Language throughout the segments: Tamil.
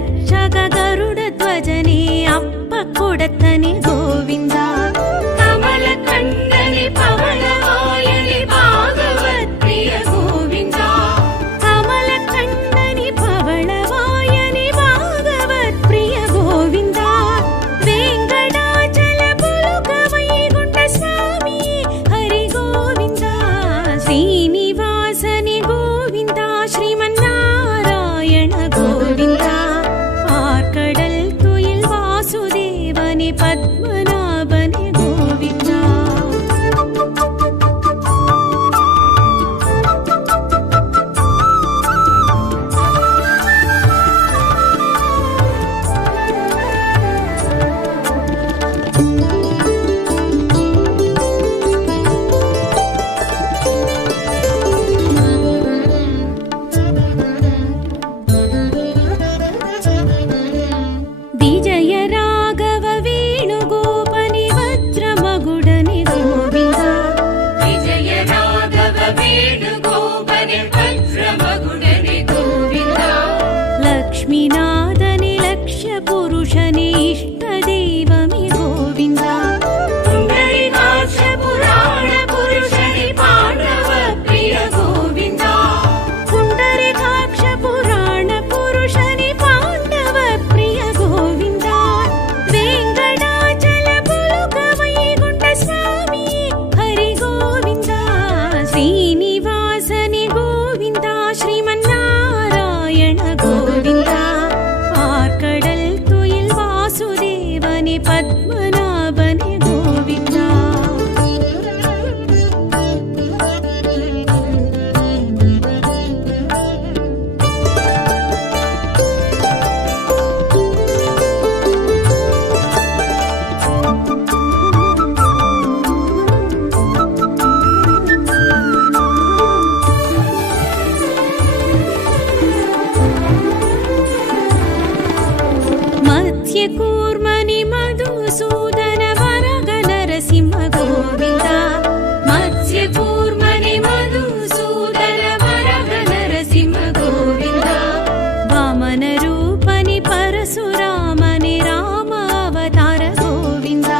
ರಕ್ಷಗ ಗರುಡ ಧ್ವಜನೆ ಅಪ್ಪ ಕೊಡತನೆ ಗೋವಿಂದ ಕಮಲ ಕಂಡನೆ ಪವಳವಾಯನೆ ಭಾಗವತ್ ಪ್ರಿಯ ಗೋವಿಂದ ಕಮಲ ಕಂಡನೆ ಪವಳವಾಯನೆ ಭಾಗವತ್ ಪ್ರಿಯ ಗೋವಿಂದ ವೆಂಕಟಾಚಲ ಪುಲಕ ವೈಗುಂಠ ಸ್ವಾಮಿ ಹರಿ ಗೋವಿಂದ ಶ್ರೀನಿವಾಸನೆ ಗೋವಿಂದ ಶ್ರೀಮನ್ನಾರಾಯಣ ಗೋವಿಂದ ಆರ್ಕಡಲ್ ತುಯಿಲ್ ವಾಸುದೇವನೆ ಪದ್ಮನಾಭನೆ ಗೋವಿಂದ ವಿಜಯ ರಾಘವ ವೇಣುಗೋಪನಿ ವಜ್ರ ಮಗುಡನೆ ಗೋವಿಂದ ವಿಜಯ ರಾಘವ ವೇಣುಗೋಪನೆ ವಜ್ರ ಮಗುಡನೆ ಗೋವಿಂದ ಲಕ್ಷ್ಮೀನಾಥನೆ ಲಕ್ಷ್ಯ ಪುರುಷನೆ ಇಷ್ಟ ದೈವಮಿ ಗೋವಿಂದ ಪುಂಡರೀಕಾಕ್ಷ ಪುರಾಣ ಪುರುಷನೆ ಪಾಂಡವ ಪ್ರಿಯ ಗೋವಿಂದ ಪುಂಡರೀಕಾಕ್ಷ ಪುರಾಣ ಪುರುಷನೆ ಪಾಂಡವ ಪ್ರಿಯ ಗೋವಿಂದ ವೆಂಕಟಾಚಲ ಪುಲಕ ವೈಗುಂಠ ಸ್ವಾಮಿ ಹರಿ ಗೋವಿಂದ ಶ್ರೀನಿವಾಸನೆ ಗೋವಿಂದ ಶ್ರೀಮನ್ನಾರಾಯಣ ಗೋವಿಂದ ಆರ್ಕಡಲ್ ತುಯಿಲ್ ವಾಸುದೇವನೆ ಪದ್ಮನಾಭನೆ ಗೋವಿಂದ ಮಧ್ಯ ಕೂರ್ಮನಿ ಮಧುಸೂದನ ವರಗ ನರಸಿಂಹ ಗೋವಿಂದ ಮತ್ಸ್ಯ ಕೂರ್ಮನೆ ಮಧುಸೂದನ ವರಗ ನರಸಿಂಹ ಗೋವಿಂದ ವಾಮನ ರೂಪನಿ ಪರಶುರಾಮನೆ ರಾಮ ಅವತಾರ ಗೋವಿಂದ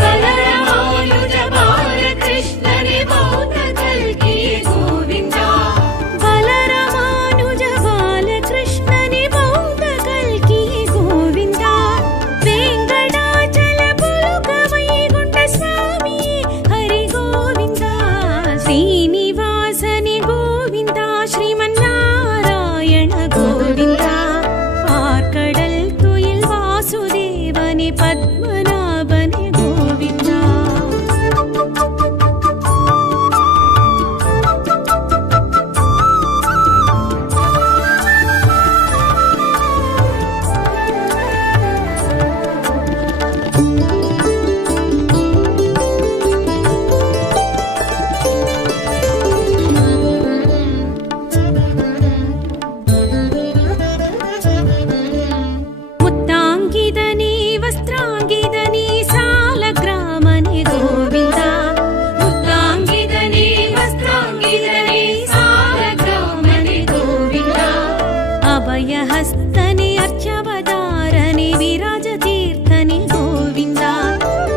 ಬಲರಾಮಾನುಜ ಬಾಲಕೃಷ್ಣನೆ ಬೌದ್ಧ ಕಲ್ಕಿಯೇ ಗೋವಿಂದ ಬಲರಾಮಾನುಜ ಬಾಲಕೃಷ್ಣನೆ ಬೌದ್ಧ ಕಲ್ಕಿಯೇ ಗೋವಿಂದ ವೆಂಕಟಾಚಲ ಪುಲಕ ವೈಗುಂಠ ಸ್ವಾಮಿ ಹರಿ ಗೋವಿಂದ ಶ್ರೀನಿವಾಸನೆ ಗೋವಿಂದ ಶ್ರೀಮನ್ನಾರಾಯಣ ಗೋವಿಂದ ಆರ್ಕಡಲ್ ತುಯಿಲ್ ವಾಸುದೇವನೆ ಪದ್ಮನಾಭನೆ ಗೋವಿಂದ ಮುತ್ತಾಂಗಿದನಿ ವಸ್ತ್ರಾಂಗಿದನಿ ಸಾಲಗ್ರಾಮನೆ ಗೋವಿಂದ ಮುತ್ತಾಂಗಿದನೆ ವಸ್ತ್ರಾಂಗಿದನೆ ಸಾಲಗ್ರಾಮನೆ ಗೋವಿಂದ ಅಭಯ ಹಸ್ತನೆ ಅರ್ಚವದಾರನೆ ವಿರಾಜ ತೀರ್ಥನೆ ಗೋವಿಂದ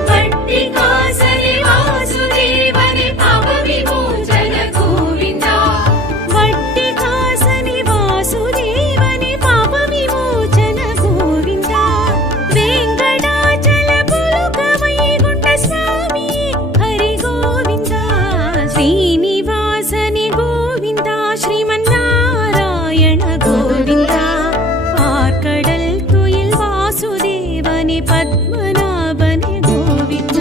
ಭಟ್ಟಿಕಾಸನೆ ವಾಸುದೇವನೆ ಪಾಪ ವಿಮೋಚನ ಗೋವಿಂದ ವಟ್ಟಿಕಾಸನೆ ವಾಸುದೇವನೆ ಪಾಪ ವಿಮೋಚನ ಗೋವಿಂದ ವೆಂಕಟಾಚಲ ಪುಲಕ ವೈಗುಂಠ ಸ್ವಾಮಿ ಹರಿ ಗೋವಿಂದ ಶ್ರೀನಿವಾಸನೆ ಗೋವಿಂದ ಶ್ರೀಮನ್ನಾರಾಯಣ ಗೋವಿಂದ ಆರ್ಕಡಲ್ ತುಯಿಲ್ ವಾಸುದೇವನೆ ಪದ್ಮನಾಭನೆ ಗೋವಿಂದ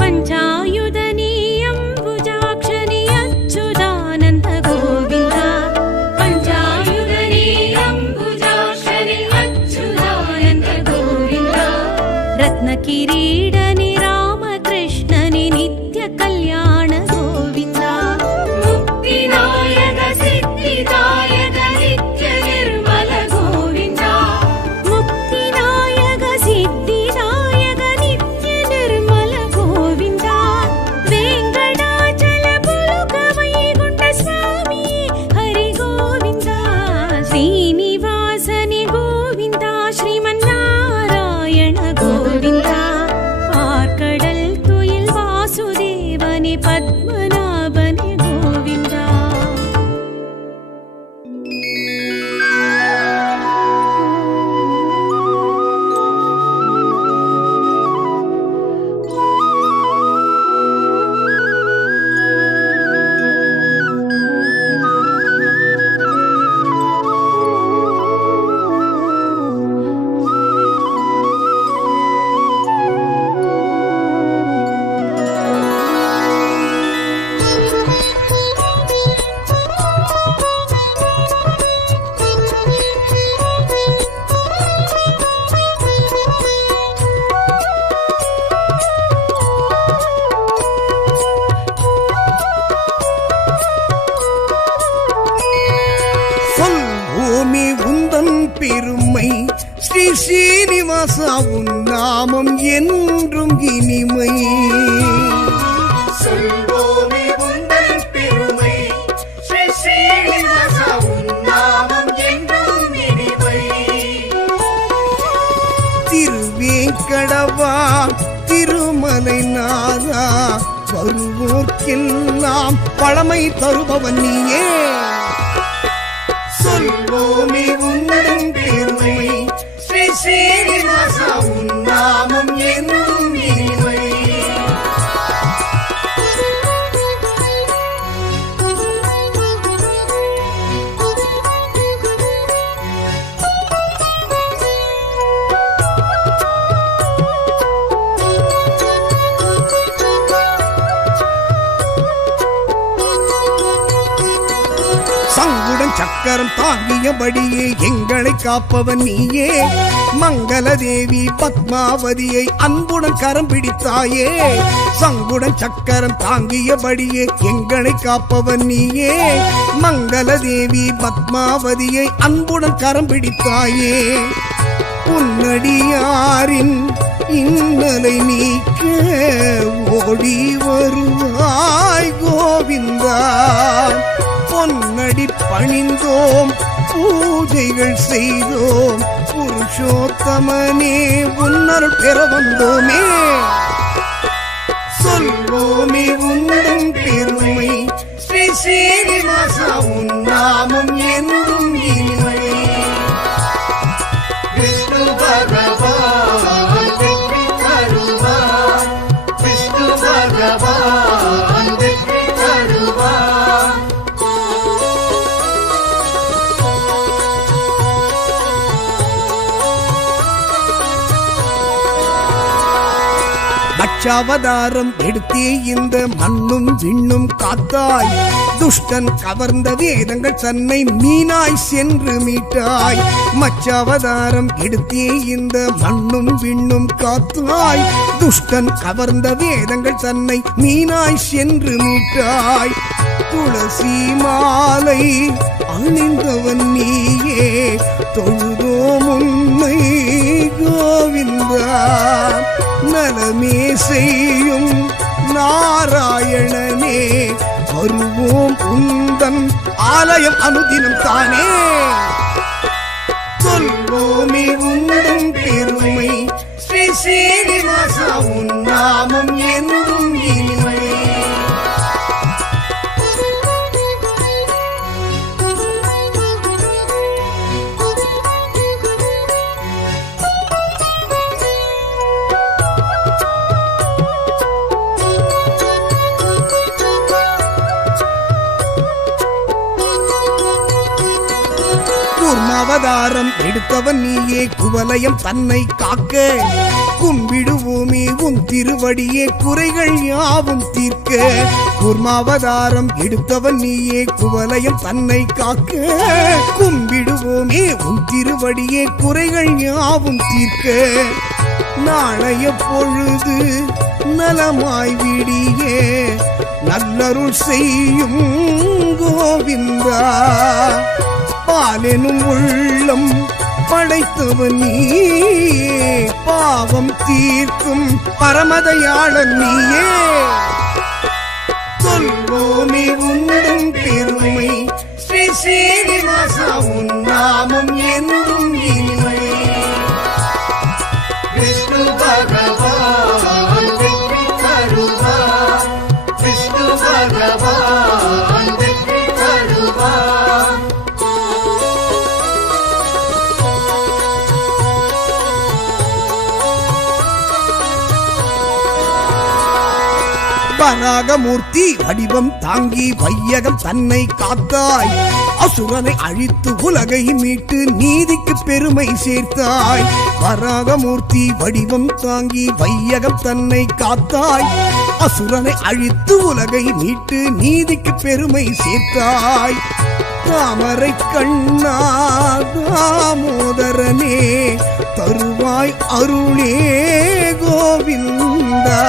ಪಂಚಾಯುಧನಿ ಅಂಬುಜಾಕ್ಷನಿ ಅಚ್ಯುತಾನಂದ ಗೋವಿಂದ ಪಂಚಾಯುಧನೆ ಅಂಬುಜಾಕ್ಷನೆ ಅಚ್ಯುತಾನಂದ ಗೋವಿಂದ ರತ್ನ ಕಿರೀಡನಿ ರಾಮ கல்யாண கோவிந்தா. முக்திநாயக சித்திதாயக நித்ய நிர்மல கோவிந்தா. முக்திநாயக சித்திதாயக நித்ய நிர்மல கோவிந்தா. வேங்கடாச்சல புலுக வைகுண்ட சுவாமி ஹரி கோவிந்தா. ஸ்ரீனிவாசனி கோவிந்தா. ஸ்ரீமன்னாராயண கோவிந்தா. ஆர்கடல் துயில் வாசுதேவனி பத்மநாபனி கோவிந்தா. சொல் பூமி உந்தன் பெருமை ஸ்ரீ ஸ்ரீனிவாசா உன் நாமம் என்றும் இனிமை. சொல்வோமே உந்தன் பெருமை ஸ்ரீ ஸ்ரீனிவாசா உன் நாமம் என்றும் இனிமை. திருவேங்கடவா திருமலை நாதா வருவோர்க்கெல்லாம் பழமை தருபவன் நீயே. சொல்வோமே உந்தன் பெருமை ஸ்ரீ ஸ்ரீனிவாசா உன் நாமம் என்றும் இனிமை. சங்குடன் சக்கரம் தாங்கியபடியே எங்களை காப்பவன் நீயே. மங்கள தேவி பத்மாவதியை அன்புடன் கரம் பிடித்தாயே. சங்குடன் சக்கரம் தாங்கியபடியே எங்களை காப்பவன் நீயே. மங்கள தேவி பத்மாவதியை அன்புடன் கரம் பிடித்தாயே. உன்னடியாரின் இன்னலை நீக்க ஓடி வருவாய் கோவிந்தா. பொன்னடி பணிந்தோம் பூஜைகள் செய்தோம் புருஷோத்தமனே உன்னருள் பெற வந்தோமே. சொல்வோமே உந்தன் பெருமை ஸ்ரீ ஸ்ரீனிவாசா உன் நாமம் என்றும் இனிமை. விஷ்ணு பகவான் வெற்றி தருவார். விஷ்ணு பகவான் வெற்றி தருவார். அச்சாவதாரம் எடுத்தே இந்த மண்ணும் விண்ணும் காத்தாய். துஷ்டன் கவர்ந்த வேதங்கள் தன்னை மீனாய் சென்று மீட்டாய். மச்சாவதாரம் எடுத்தே இந்த மண்ணும் விண்ணும் காத்தாய். துஷ்டன் கவர்ந்த வேதங்கள் தன்னை மீனாய் சென்று மீட்டாய். துளசி மாலை அணிந்தவன் நீயே தொழுதோம் உன்னை கோவிந்தா. நலமே செய்யும் நாராயணனே வருவோம் உந்தன் ஆலயம் அனுதினம் தானே. சொல்வோமே உந்தன் பெருமை ஸ்ரீ ஸ்ரீனிவாசா உன் நாமம் என்றும் இனிமை. கூர்மாவதாரம் எடுத்தவன் நீயே குவலயம் தன்னை காக்க. கும்பிடுவோமே உன் திருவடியே குறைகள் யாவும் தீர்க்க. கூர்மாவதாரம் எடுத்தவன் நீயே குவலயம் தன்னை காக்க. கும்பிடுவோமே உன் திருவடியே குறைகள் யாவும் தீர்க்க. நாளைய பொழுது நலமாய் விடியே நல்லருள் செய்யும் கோவிந்தா. பாலெனும் உள்ளம் படைத்தவன் நீயே, பாவம் தீர்க்கும் பரமதயாளன் நீயே. சொல்வோமே உண்டும் பெருமை, ஸ்ரீ ஸ்ரீனிவாசா உன் நாமம் என்றும் இனிமை. விஷ்ணு பகவான் வெற்றி தருவார், விஷ்ணு பகவான் வெற்றி தருவார். வராகமூர்த்தி வடிவம் தாங்கி வையகம் தன்னை காத்தாய், அசுரனை அழித்து உலகை மீட்டு நீதிக்கு பெருமை சேர்த்தாய். வராகமூர்த்தி வடிவம் தாங்கி வையகம் தன்னை காத்தாய், அசுரனை அழித்து உலகை மீட்டு நீதிக்கு பெருமை சேர்த்தாய். தாமரை கண்ணா தாமோதரனே தருவாய் அருளே கோவிந்தா.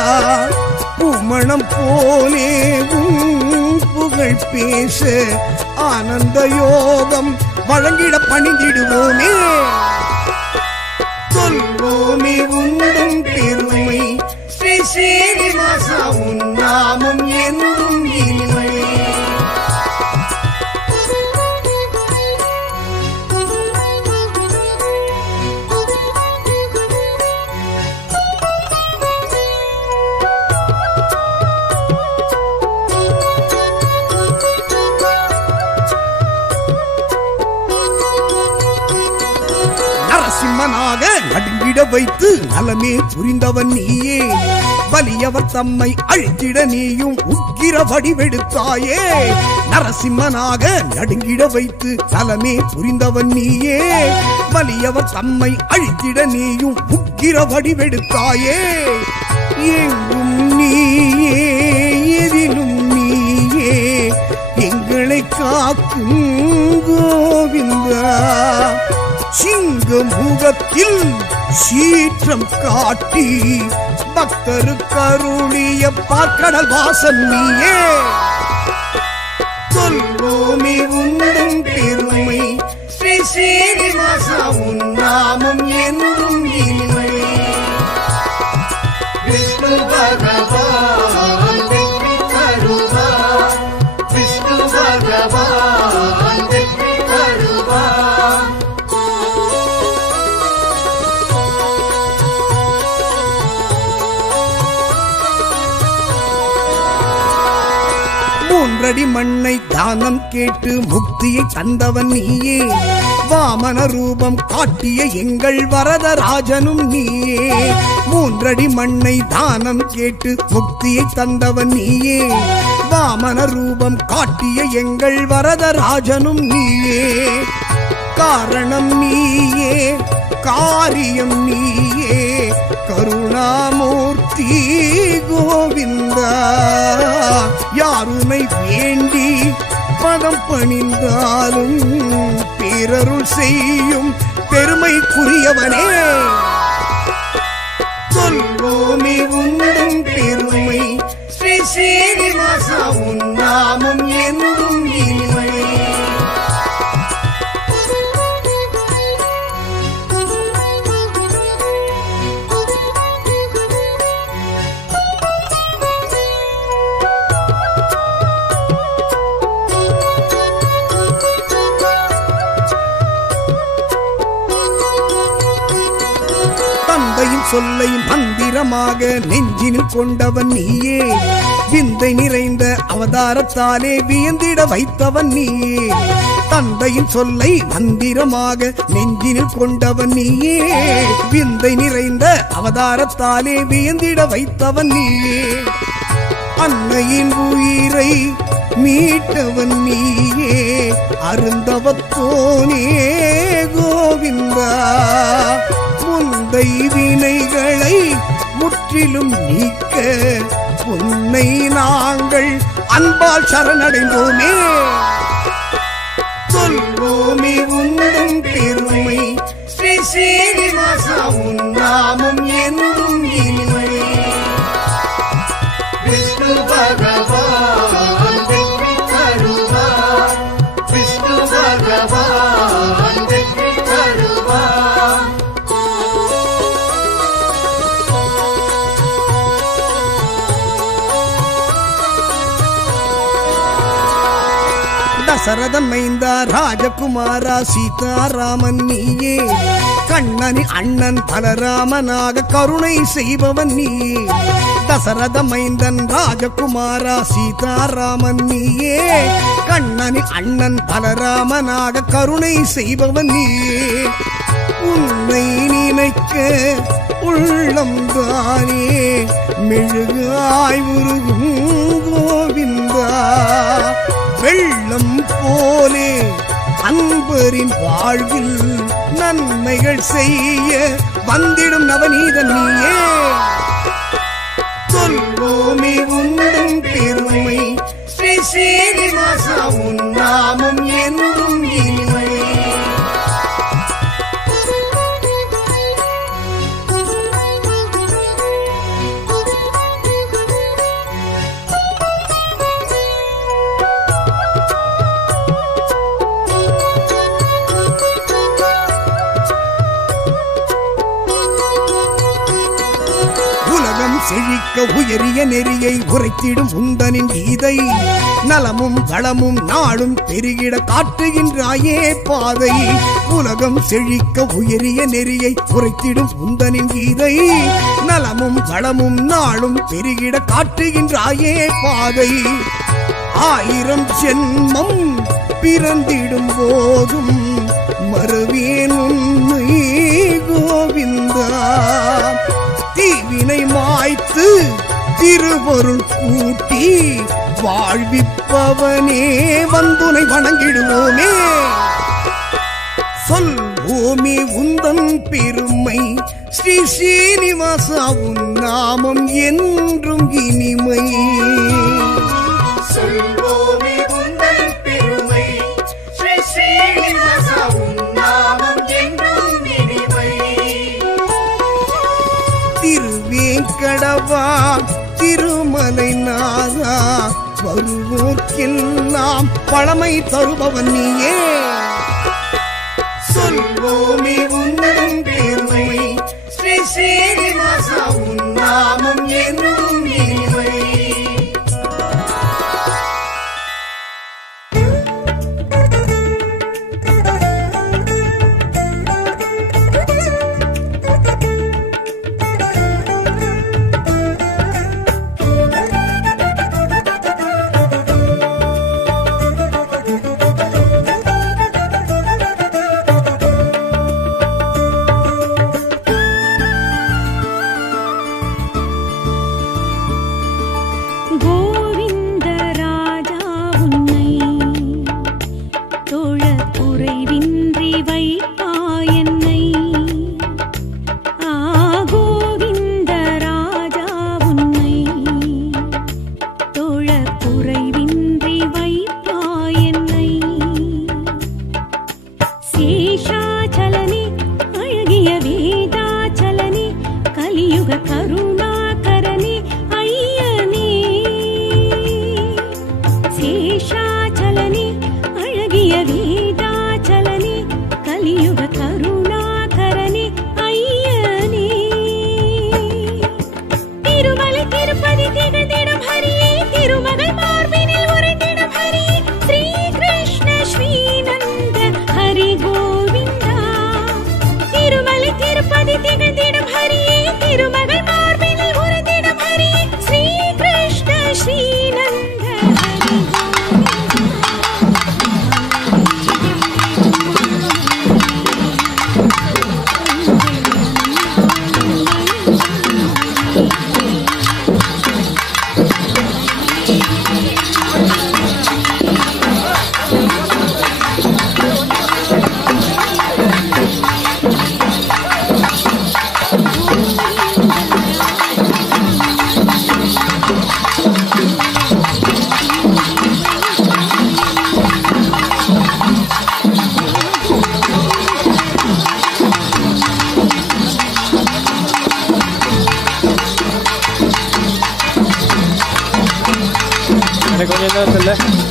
பூமணம் போலே புகழ் பேச ஆனந்த யோகம் வழங்கிட பணிந்திடுவோமே. சொல்வோமே உண்டும் பெருமை, ஸ்ரீ ஸ்ரீனிவாசா உன் நாமம் என்றும் இனிமை. நரசிம்மனாக நடுங்கிட வைத்து நலமே புரிந்தவன் நீயே, வலியவர் தம்மை அழித்திட நீயும் உக்கிர வடிவெடுத்தாயே. நரசிம்மனாக நடுங்கிட வைத்து நலமே புரிந்தவன் நீயே, வலியவர் தம்மை அழித்திட நீயும் உக்கிர வடிவெடுத்தாயே. எங்கும் நீயே எதிலும் நீயே எங்களை காக்கும் கோவிந்தா. சிங்க முகத்தில் சீற்றம் காட்டி பக்தருக்கருளிய பார்க்கடல் வாசன் நீயே. சொல்வோமே உண்டும் பெருமை, ஸ்ரீ ஸ்ரீனிவாசா உன் நாமம் என்றும் இனிமை. விஷ்ணு பகவான் வெற்றி தருவார், விஷ்ணு பகவான் வெற்றி தருவார். மூன்றடி மண்ணை தானம் கேட்டு முக்தியை தந்தவன் நீயே, வாமன ரூபம் காட்டிய எங்கள் வரதராஜனும் நீயே. மூன்றடி மண்ணை தானம் கேட்டு முக்தியை தந்தவன் நீயே, வாமன ரூபம் காட்டிய எங்கள் வரதராஜனும் நீயே. காரணம் நீயே காரியம் நீயே, கருணாமூர்த்தி கோவிந்தா. யாருனை வேண்டி பதம் பணிந்தாலும் பேரருள் செய்யும் பெருமைக்குரியவனே. சொல்வோமே உண்டும் பெருமை, ஸ்ரீ ஸ்ரீனிவாசா உன் நாமம் என்றும் இனிமை. தந்தையின் சொல்லை மந்திரமாக நெஞ்சினில் கொண்டவன் நீயே, விந்தை நிறைந்த அவதாரத்தாலே வியந்திட வைத்தவன் நீயே. தந்தையின் சொல்லை மந்திரமாக நெஞ்சினில் கொண்டவன் நீயே, விந்தை நிறைந்த அவதாரத்தாலே வியந்திட வைத்தவன் நீயே. அன்னையின் உயிரை மீட்டவன் நீயே, அருந்தவத்தோனே கோவிந்தா. முந்தை வினைகளை முற்றிலும் நீக்க உன்னை நாங்கள் அன்பால் சரணடைந்தோமே. சொல்வோமே உண்டும் பெருமை, ஸ்ரீ ஸ்ரீனிவாசா உன் நாமம் என்றும் இனிமை. தசரதன் மைந்தா ராஜகுமாரா சீதாராமன் நீயே கண்ணனின் அண்ணன் பலராமனாக கருணை செய்பவன் நீயே தசரத மைந்தன் ராஜகுமாரா சீதாராமன் நீயே கண்ணனின் அண்ணன் பலராமனாக கருணை செய்பவன் நீயே உன்னை நினைக்க உள்ளம்தானே மெழுகாய் உருகும் கோவிந்தா வெள்ளம் போலே அன்பரின் வாழ்வில் நன்மைகள் செய்ய வந்திடும் நவநீதன் நீயே சொல்வோமே உந்தன் பெருமை ஸ்ரீ ஸ்ரீனிவாசா உன் நாமம் என்றும் இனிமை செழிக்க உயரிய நெறியை உரைத்திடும் உந்தனின் கீதை நலமும் வளமும் நாளும் பெருகிட காட்டுகின்றாயே பாதை உலகம் செழிக்க உயரிய நெறியை உரைத்திடும் உந்தனின் கீதை நலமும் வளமும் நாளும் பெருகிட காட்டுகின்றாயே பாதை 1000 ஜென்மம் பிறந்திடும் போதும் மறுவேன் உன்னை கோவிந்தா தீவினை மாய்த்து திருவருள் கூட்டி வாழ்விப்பவனே வந்துனை வணங்கிடுவோமே சொல்வோமே உந்தன் பெருமை ஸ்ரீ ஸ்ரீனிவாசா உன் நாமம் என்றும் இனிமை சொல்வோமே உந்தன் பெருமை ஸ்ரீ ஸ்ரீனிவாசா உன் நாமம் என்றும் இனிமை திருவேங்கடவா திருமலை நாதா வருவோர்க்கெல்லாம் பழமை தருபவன் நீயே சொல்வோமே உந்தன் பெருமை ஸ்ரீ ஸ்ரீனிவாசா உன் நாமம் என்றும் இனிமை recomiendo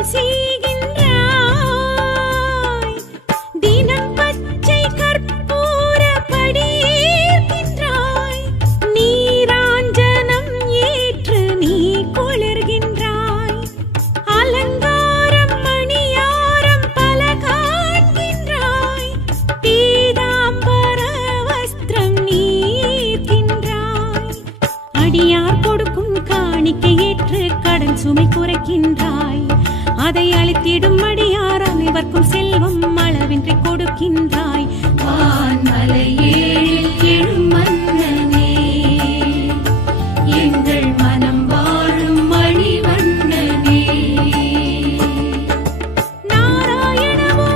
அருள் செய்கின்றாய். தினம் பச்சை கற்பூர படியேற்கின்றாய். நீராஞ்சனம் ஏற்று நீ குளிர்கின்றாய். அலங்காரம் மணியாரம் பல காண்கின்றாய். பீதாம்பர வஸ்திரம் நீர்க்கின்றாய். அடியார் கொடுக்கும் காணிக்கை ஏற்று கடன் சுமை குறைக்கின்றாய். அதை அளித்திடும் அடியார் அனைவர்க்கும் செல்வம் அளவின்றி கொடுக்கின்றாய். வான்மலையேழில் எழும் மன்னனே, எங்கள் மனம் வாழும் மணிவண்ணனே. நாராயணவோ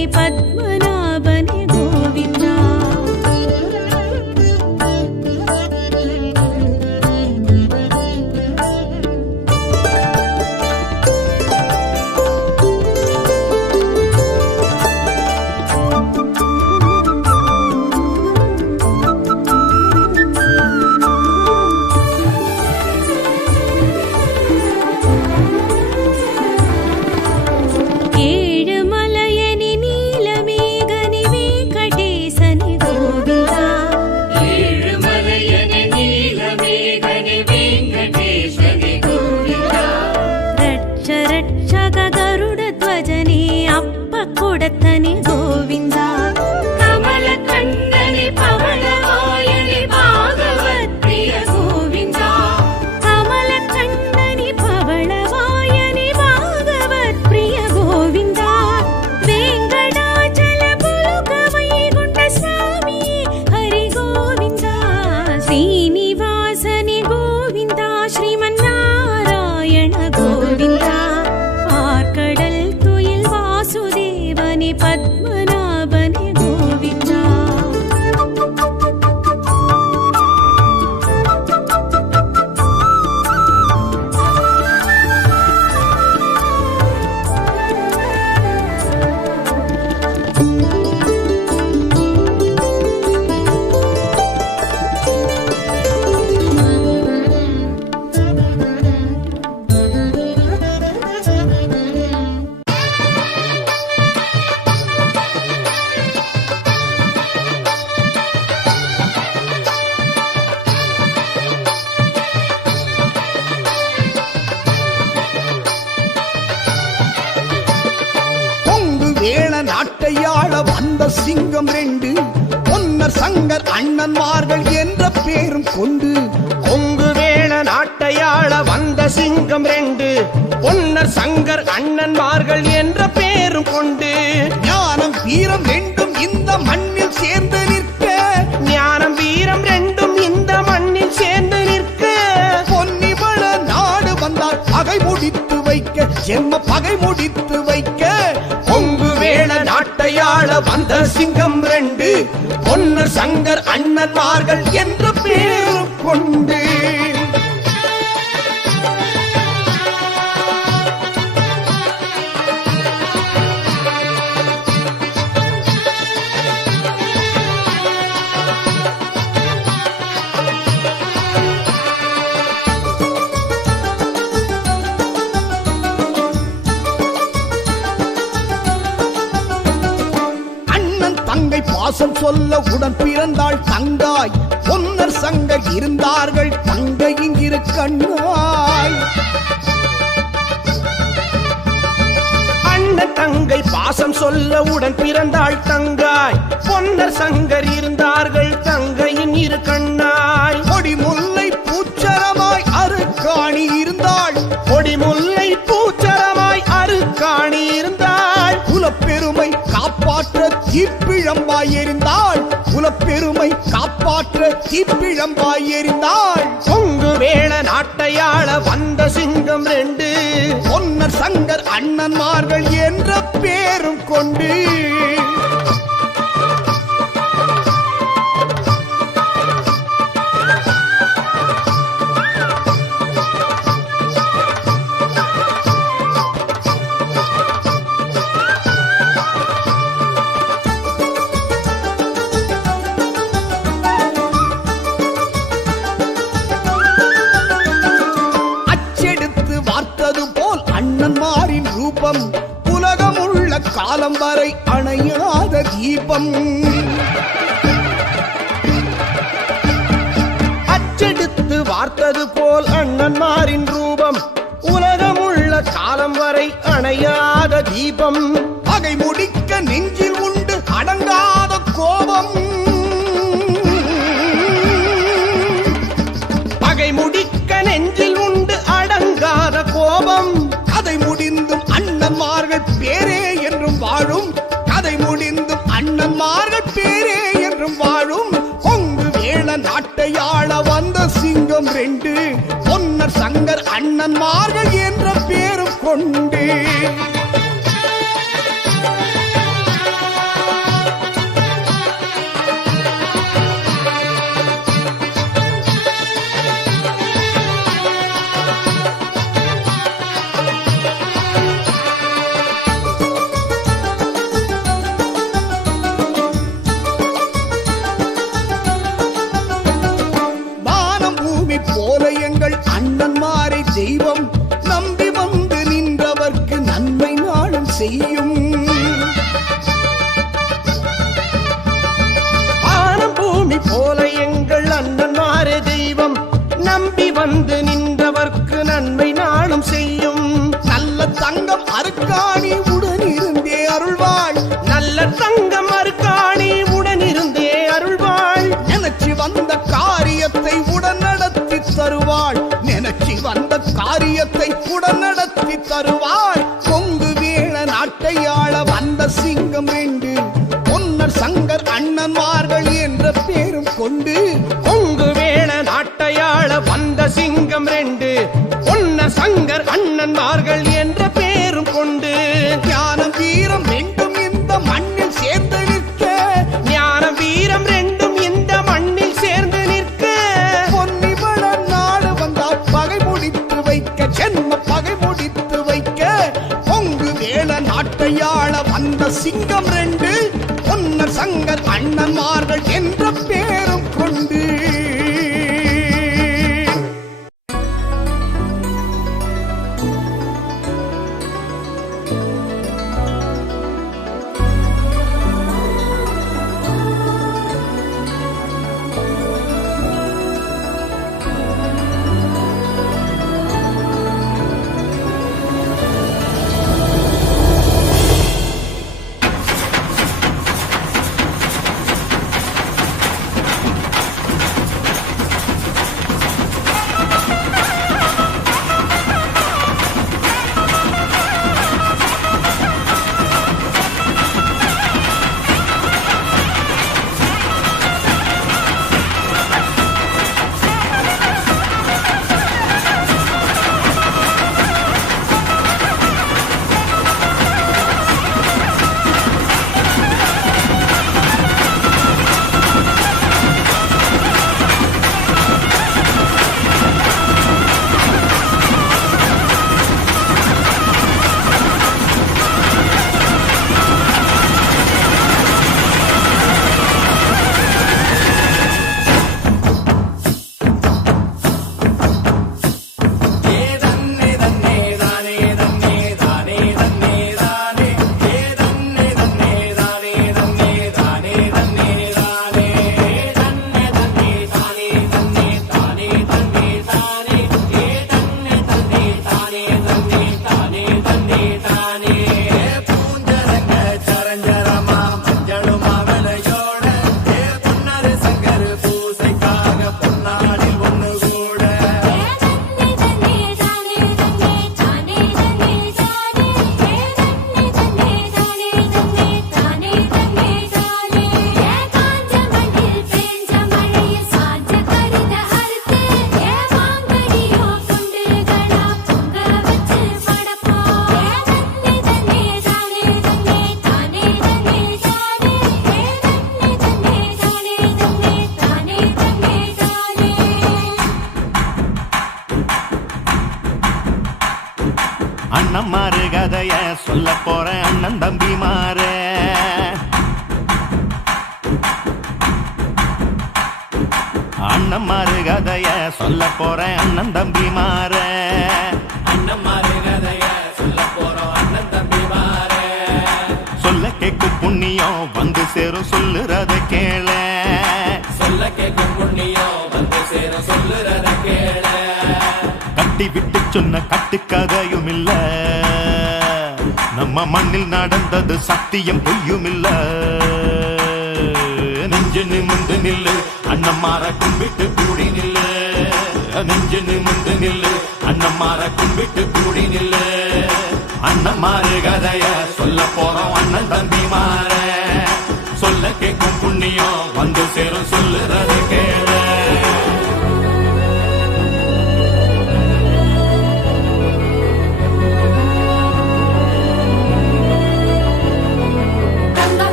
தேவனே பத்மநாபனே கோவிந்தா. ஏழுமலையனி நீலமேகனி வெங்கடேசனி கோவிந்தா. ஏழுமலையனி நீலமேகனி வெங்கடேசனி கோவிந்தா. ரட்ச ரட்சக கருட த்வஜனே அப்ப கொடத்தனி கோவிந்தா. கமல கண்ணனி பவளவாயனி பாகவத் பிரிய கோவிந்தா. கமல கண்ணனி பவளவாயனி பாகவத் பிரிய கோவிந்தா. வேங்கடாச்சல புலுக வைகுண்ட சுவாமியே ஹரி கோவிந்தா. ஸ்ரீனிவாசனி கோவிந்தா ஸ்ரீமன்னாராயண கோவிந்தா. ஆர்கடல் துயில் வாசுதேவனி பத்மநாபனி கோவிந்தா. பொங்கு வேள நாட்டையாள வந்த சிங்கம் 2 பொன்னர் சங்கர் அண்ணன்மார்கள் என்ற பேரும் கொண்டு. கொங்கு வேள நாட்டையாள வந்த சிங்கம் 2 பொன்னர் சங்கர் அண்ணன்மார்கள் என்ற பேரும் கொண்டு. ஞானம் வீரம் 2ம் இந்த மண்ணில் சேர்ந்து நிற்க. ஞானம் வீரம் 2ம் இந்த மண்ணில் சேர்ந்து நிற்க. பொன்னிவள நாடு வந்தால் பகை முடித்து வைக்க, ஜென்ம பகை முடித்து வைக்க. கொங்கு வேள நாட்டையாள வந்த சிங்கம் 2 பொன்னர் சங்கர் அண்ணன்மார்கள் என்ற பேரும் கொண்டு. அண்ணன் தங்கை பாசம் சொல்ல உடன் பிறந்தாள் தங்காய். பொன்னர் சங்கர் இருந்தார்கள் தங்கை இங்கிரு கண்ணாய். அண்ணன் தங்கை பாசம் சொல்ல உடன் பிறந்தாள் தங்காய். பொன்னர் சங்கர் இருந்தார்கள் தங்கையின் இரு கண்ணாய். கொடி முல்லை பூச்சரமாய் அருக்காணி இருந்தாள். கொடி முல்லை பூச்சரமாய் அருக்காணி இருந்தாள். குலப்பெருமை காப்பாற்ற தீப்பிழம்பாய் எறிந்தாள். குலப்பெருமை காப்பாற்ற தீப்பிழம்பாய் எறிந்தாள். கொங்கு வேள நாட்டையாள வந்த சிங்கம் 2 பொன்னர் சங்கர் அண்ணன்மார்கள் என்ற பேரும் கொண்டு. அச்செடுத்து வார்த்தது போல் அண்ணன்மாரின் ரூபம். உலகமுள்ள காலம் வரை அணையாத தீபம். அச்செடுத்து வார்த்தது போல் அண்ணன்மாரின் ரூபம். உலகமுள்ள காலம் வரை அணையாத தீபம். பகை முடிக்க நெஞ்சில் உண்டு அடங்காத கோபம். பகை முடிக்க நெஞ்சில் உண்டு அடங்காத கோபம். கதை முடிந்தும் அண்ணன்மார்கள் பேரே என்றும் வாழும். கதை முடிந்தும் அண்ணன்மார்கள் பேரே என்றும் வாழும். கொங்கு வேள நாட்டையாள வந்த சிங்கம் 2 பொன்னர் சங்கர் அண்ணன்மார்கள் என்ற பேரும் கொண்டு. மலர் தங்கம் மறுக்காணி உடனிருந்தே அருள்வாள். நினைச்சு வந்த காரியத்தை உடன் நடத்தி தருவாள். நினைச்சு வந்த காரியத்தை உடன் நடத்தி தருவாள். கொங்கு வேள நாட்டையாள வந்த சிங்கம் ரெண்டு பொன்னர் சங்கர் அண்ணன்மார்கள் என்ற பேரும் கொண்டு. கொங்கு வேள நாட்டையாள வந்த சிங்கம் ரெண்டு பொன்னர் சங்கர் அண்ணன்மார்கள் என்ற பேரும் கொண்டு. ஞானம் வீரம் ரெண்டும் இந்த மண்ணில் சேர்ந்து நிற்க. ஞானம் வீரம் ரெண்டும் இந்த மண்ணில் சேர்ந்து நிற்க. பொன்னிவள நாடு வந்தால் பகை முடித்து வைக்க. ஜென்ம பகை முடித்து வைக்க. பொங்கு வேள நாட்டையாள வந்த சிங்கம் ரெண்டு பொன்னர் சங்கர் அண்ணன்மார்கள் என்ற பேரும் கொண்டு. அண்ணம்மாரு கதைய சொல்ல போறேன் அண்ணன் தம்பி மாற. அண்ணம்மாரு கதைய சொல்ல போறேன் அண்ணன் தம்பி மாற. அண்ணம்மாரு கதைய சொல்ல போறோம் அண்ணன் தம்பி மாற. சொல்ல கேட்கும் புண்ணியம் வந்து சேரும் சொல்லுறத கேள. சொல்ல கேட்கும் புண்ணியம் வந்து சேரும் சொல்லுறத கேள. கட்டி விட்டு சொன்ன கட்டுக்கதையும் இல்ல. நம்ம மண்ணில் நடந்தது சத்தியம் பொய்யும் இல்ல. நெஞ்சு நிமிந்து நில்லு அண்ணம்மார கும்பிட்டு கூடி நில்லு. நெஞ்சு நிமிந்து நில்லு அண்ணம்மார கும்பிட்டு கூடி நில்லு. அண்ணம்மாரு கதைய சொல்ல போறோம் அண்ணன் தம்பி மாற. சொல்ல கேட்கும் புண்ணியம் வந்து சேரும் சொல்லுறது கேள.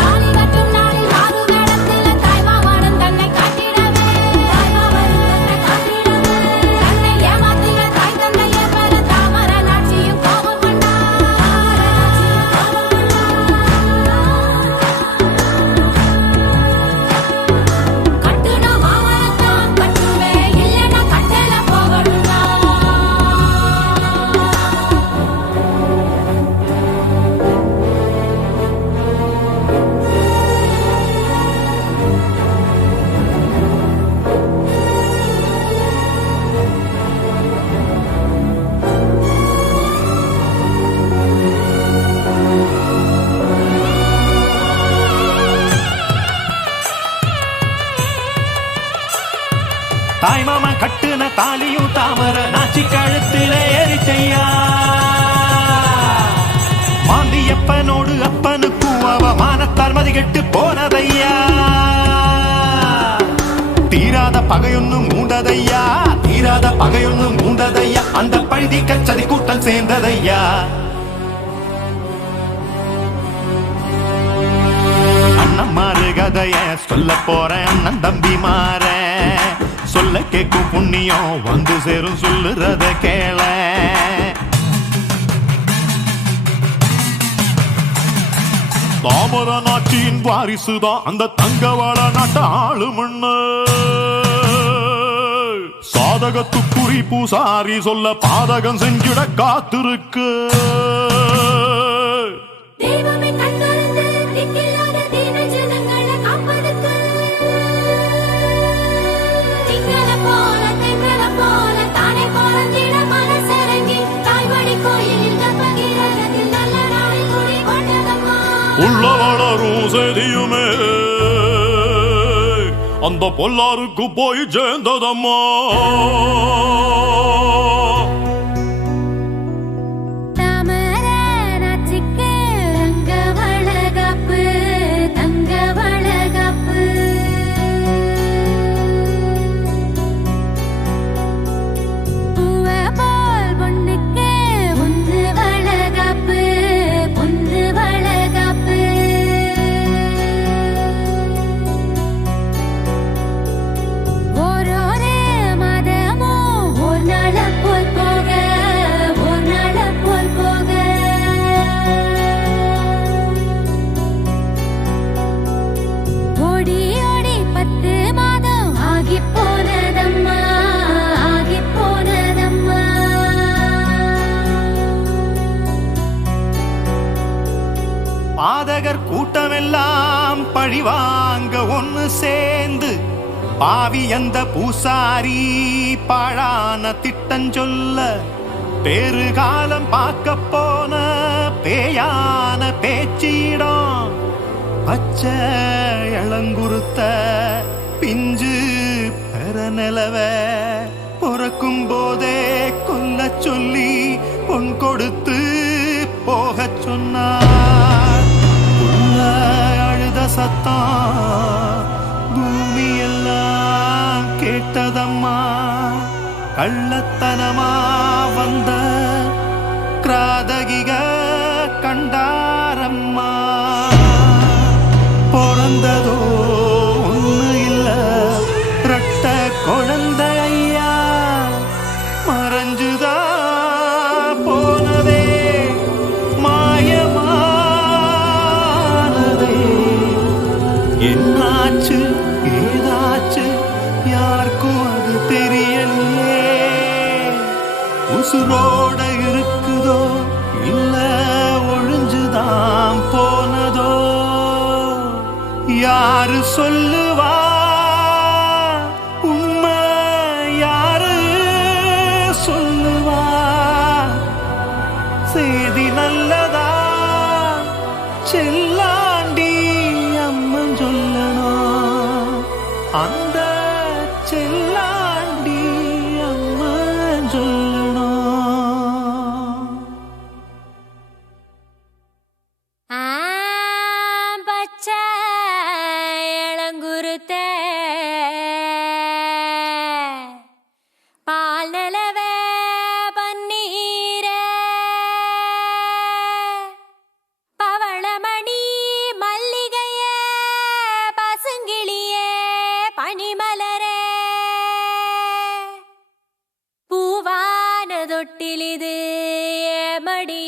தாலி கட்டும் நாளில் மாறு வேடத்தில் தாய்மாமன் தாய்மாமன் கட்டுன தாலியும் தாமர நாச்சி கழுத்தில ஏறிச்சையா மாந்தியப்பனோடு அப்பனுக்கும் அவமானத்தால் மதிகெட்டு போனதையா தீராத பகையொன்னு மூண்டதையா தீராத பகையொன்னு மூண்டதையா அந்த பழுதி கச்சதி கூட்டம் சேர்ந்ததையா அண்ணன் மாறு கதைய சொல்ல போறேன் அண்ணன் தம்பி மாற சொல்ல கேட்கும் புண்ணியம் வந்து சேரும் சொல்லுறத கேள தாமர நாட்டின் வாரிசுதான் அந்த தங்கவாள நாட்ட ஆளுமண்ணு சாதகத்துக்குறி பூசாரி சொல்ல பாதகம் செஞ்சிட காத்திருக்கு உள்ள வளரும் செடியுமே அந்த பொல்லாருக்கு போய் சேர்ந்ததம்மா பாதகர் கூட்டமெல்லாம் பழிவாங்க ஒன்னு சேர்ந்து பாவி அந்த பூசாரி பாழான திட்டஞ்சொல்ல பேறுகாலம் பார்க்க போன பேயான பேச்சிடம் பச்சை இளங்குருத்த பிஞ்சு பெற நிலவ பொறக்கும் போதே கொல்ல சொல்லி பொன் கொடுத்து போக சொன்னார் அழுத சத்தம் பூமி எல்லாம் கேட்டதம்மா கள்ளத்தனமா வந்த கிராதகிக கண்டாரம்மா பிறந்ததோ ஒண்ணு இல்ல ரெட்ட குழந்தை ஐயா மறைஞ்சுதா போனதே மாயமானதே என்னாச்சு ஏதாச்சு யாருக்கும் அது தெரியலையே உசுரோட இருக்குதோ இல்ல ஒழிஞ்சுதான் போனதோ யாரு சொல்லுவா உண்மை யாரு சொல்லுவா செய்தி நல்லதா செல்லாண்டி அம்மன் சொல்லணும் அந்த செல்லாண்டி அம்மன் சொல்லணும் பச்சை இளங்குருத்த பால் நிலவே பன்னீர பவளமணி மல்லிகைய பசுங்கிளியே பனிமலரே பூவான தொட்டிலிது மடி